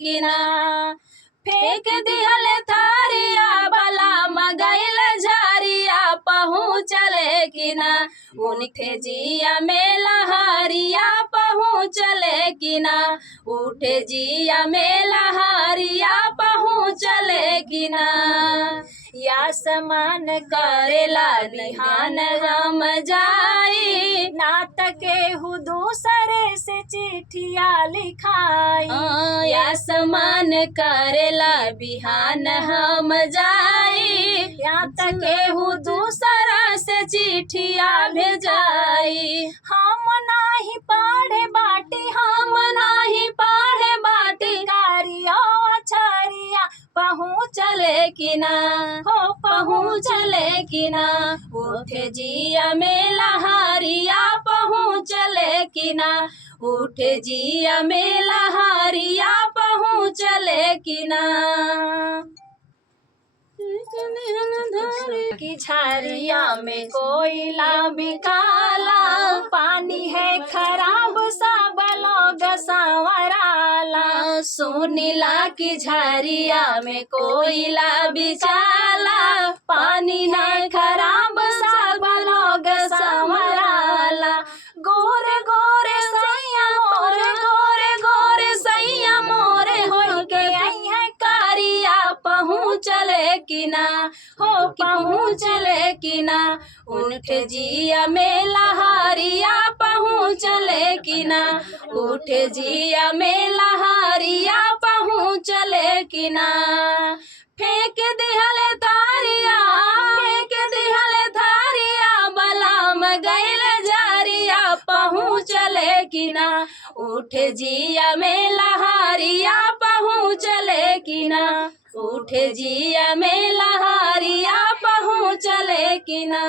कि ना। फेंक दिहल थारिया बला मगैल झरिया पहुँचले कि ना। उनके जिया में लहरिया पहुँचले कि ना। उठे जिया में लहरिया पहुँचले कि ना। या समान करेला बिहान हम जाई नात केहू दूसरे से चिट्ठिया लिखाई। या समान करेला बिहान हम जाई नात केहू दूसरा से चिट्ठिया भेजाई। हम नाही पढ़े बाटी हम नाही पढ़े बाटी कारिया छरिया पहुँचले कि ना हो पहुँचले कि ना। उठे जिया में लहरिया पहुँचले कि ना। उठे जिया में लहरिया पहुँचले कि ना। की झरिया में कोयला बिकाला पानी है खराब सब लोग संवराला। सुनीला की झरिया में कोयला बिचाला पानी है खराब सब लोग संवराला। गोरे गोरे सैया मोरे गोरे गोरे सैया मोरे हो के आई है कारिया पहुँचले कि ना हो पहुँचले कि ना। उनके जिया में लहरिया पहुँचले कि ना। उठे जिया में लहरिया पहुँचले कि ना। फेंक दिहल तारिया फेंक दिहल तारिया बलाम गैल झरिया पहुँचले कि ना। उठे जिया में लहरिया पहुँचले कि ना। उठे जिया में लहरिया पहुँचले कि ना।